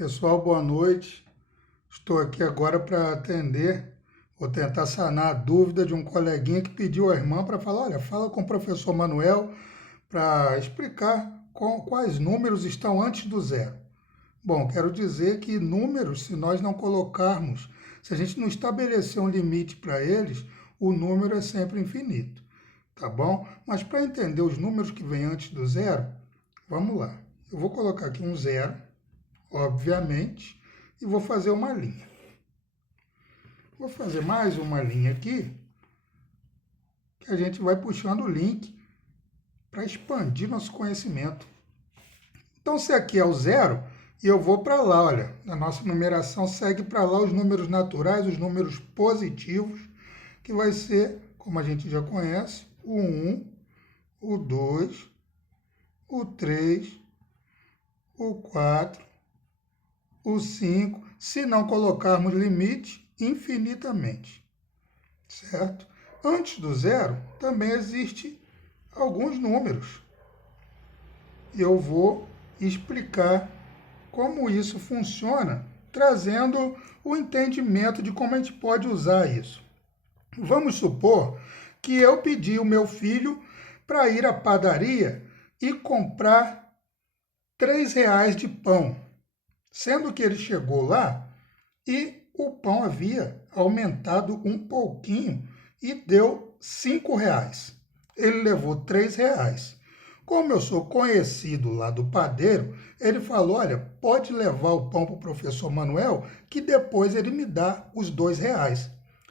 Pessoal, boa noite. Estou aqui agora para atender, vou tentar sanar a dúvida de um coleguinha que pediu à irmã para falar, olha, fala com o professor Manuel para explicar quais números estão antes do zero. Bom, quero dizer que números, se nós não colocarmos, se a gente não estabelecer um limite para eles, o número é sempre infinito, tá bom? Mas para entender os números que vêm antes do zero, vamos lá. Eu vou colocar aqui um zero, obviamente, e vou fazer uma linha. Vou fazer mais uma linha aqui, que a gente vai puxando o link para expandir nosso conhecimento. Então, se aqui é o zero, e eu vou para lá, olha, a nossa numeração segue para lá os números naturais, os números positivos, que vai ser, como a gente já conhece, o 1, o 2, o 3, o 4, o 5, se não colocarmos limite, infinitamente, certo? Antes do zero, também existe alguns números. E eu vou explicar como isso funciona, trazendo o entendimento de como a gente pode usar isso. Vamos supor que eu pedi o meu filho para ir à padaria e comprar R$ 3 de pão, sendo que ele chegou lá e o pão havia aumentado um pouquinho e deu R$ 5. Ele levou R$ 3. Como eu sou conhecido lá do padeiro, ele falou, olha, pode levar o pão para o professor Manuel, que depois ele me dá os R$ 2.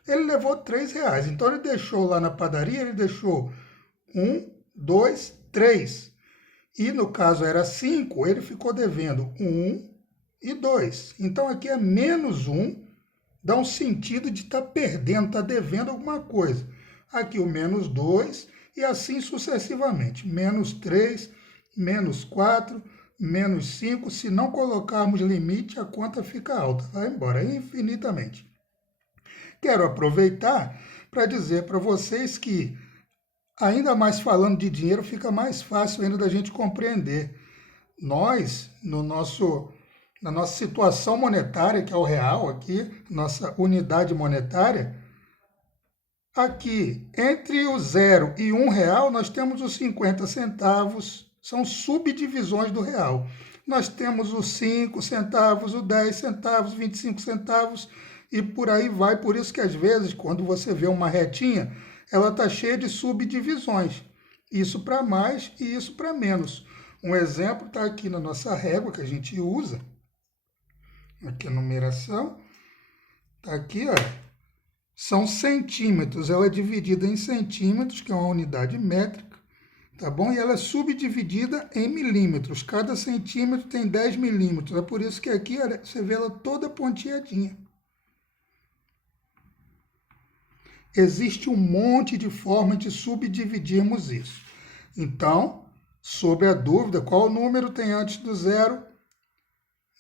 Ele levou R$ 3. Então ele deixou lá na padaria, ele deixou 1, 2, 3. E no caso era 5, ele ficou devendo 1 e 2. Então aqui é menos 1, dá um sentido de estar perdendo, estar devendo alguma coisa. Aqui o menos 2 e assim sucessivamente. Menos 3, menos 4, menos 5. Se não colocarmos limite, a conta fica alta, vai embora infinitamente. Quero aproveitar para dizer para vocês que, ainda mais falando de dinheiro, fica mais fácil ainda da gente compreender. Nós, na nossa situação monetária, que é o real aqui, nossa unidade monetária, aqui, entre o 0 e R$ 1, nós temos os 50 centavos, são subdivisões do real. Nós temos os 5 centavos, os 10 centavos, 25 centavos e por aí vai. Por isso que às vezes, quando você vê uma retinha, ela está cheia de subdivisões. Isso para mais e isso para menos. Um exemplo está aqui na nossa régua que a gente usa. Aqui a numeração. Está aqui, ó. São centímetros. Ela é dividida em centímetros, que é uma unidade métrica, tá bom? E ela é subdividida em milímetros. Cada centímetro tem 10 milímetros. É por isso que aqui, olha, você vê ela toda ponteadinha. Existe um monte de formas de subdividirmos isso. Então, sobre a dúvida, qual número tem antes do zero?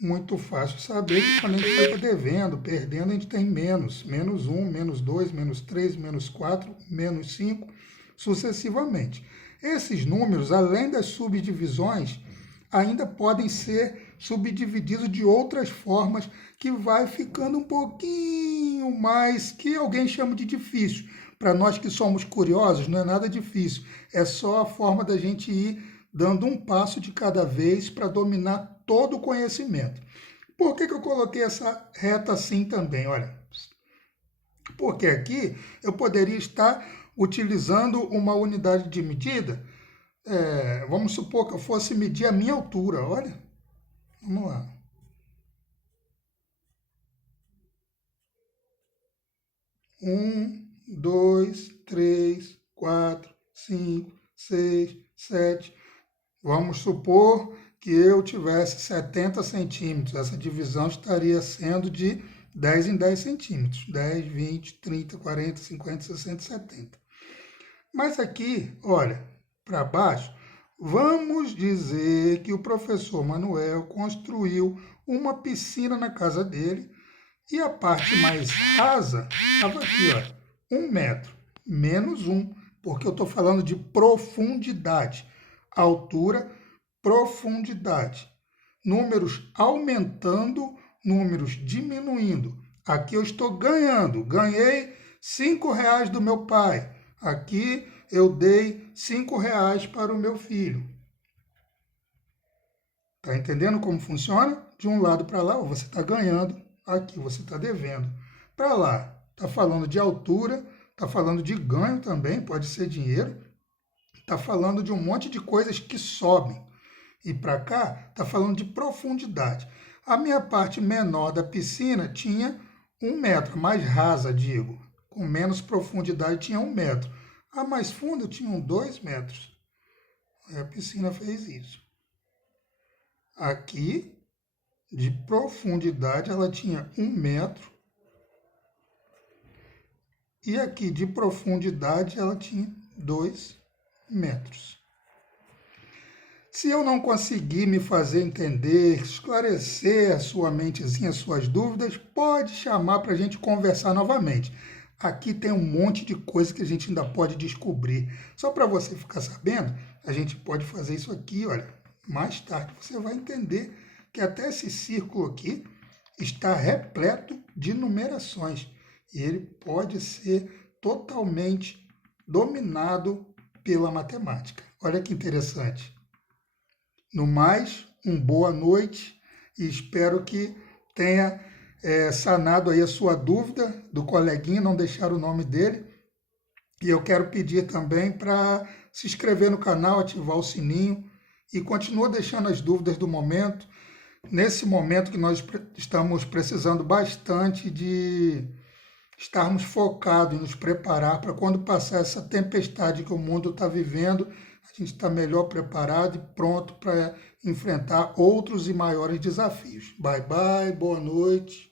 Muito fácil saber que quando a gente está devendo, perdendo, a gente tem menos. Menos 1, menos 2, menos 3, menos 4, menos 5, sucessivamente. Esses números, além das subdivisões, ainda podem ser subdivididos de outras formas que vai ficando um pouquinho mais, que alguém chama de difícil. Para nós que somos curiosos, não é nada difícil. É só a forma da gente ir dando um passo de cada vez para dominar todo o conhecimento. Por que eu coloquei essa reta assim também? Olha, porque aqui eu poderia estar utilizando uma unidade de medida. Vamos supor que eu fosse medir a minha altura, olha. Vamos lá. Um, 2, 3, 4, 5, 6, 7. Vamos supor que eu tivesse 70 centímetros. Essa divisão estaria sendo de 10 em 10 centímetros. 10, 20, 30, 40, 50, 60, 70. Mas aqui, olha, para baixo, vamos dizer que o professor Manuel construiu uma piscina na casa dele e a parte mais rasa estava aqui, ó, 1 metro, menos 1, porque eu estou falando de profundidade. Altura, profundidade. números aumentando, números diminuindo. Aqui eu estou ganhando, ganhei R$ 5 do meu pai. Aqui eu dei R$ 5 para o meu filho. Tá entendendo como funciona? De um lado para lá, você está ganhando, aqui você está devendo. Para lá, está falando de altura, está falando de ganho também, pode ser dinheiro. Está falando de um monte de coisas que sobem. E para cá, está falando de profundidade. A minha parte menor da piscina tinha 1 metro, mais rasa, digo. Com menos profundidade tinha 1 metro. A mais funda tinha 2 metros. A piscina fez isso. Aqui, de profundidade, ela tinha 1 metro. E aqui, de profundidade, ela tinha 2 metros. Se eu não conseguir me fazer entender, esclarecer a sua mentezinha, as suas dúvidas, pode chamar para a gente conversar novamente. Aqui tem um monte de coisa que a gente ainda pode descobrir. Só para você ficar sabendo, a gente pode fazer isso aqui, olha, mais tarde. Você vai entender que até esse círculo aqui está repleto de numerações. E ele pode ser totalmente dominado pela matemática. Olha que interessante. No mais, boa noite e espero que tenha sanado aí a sua dúvida do coleguinha, não deixar o nome dele. E eu quero pedir também para se inscrever no canal, ativar o sininho e continua deixando as dúvidas do momento. Nesse momento que nós estamos precisando bastante de estarmos focados e nos preparar para quando passar essa tempestade que o mundo está vivendo, a gente está melhor preparado e pronto para enfrentar outros e maiores desafios. Bye, bye, boa noite.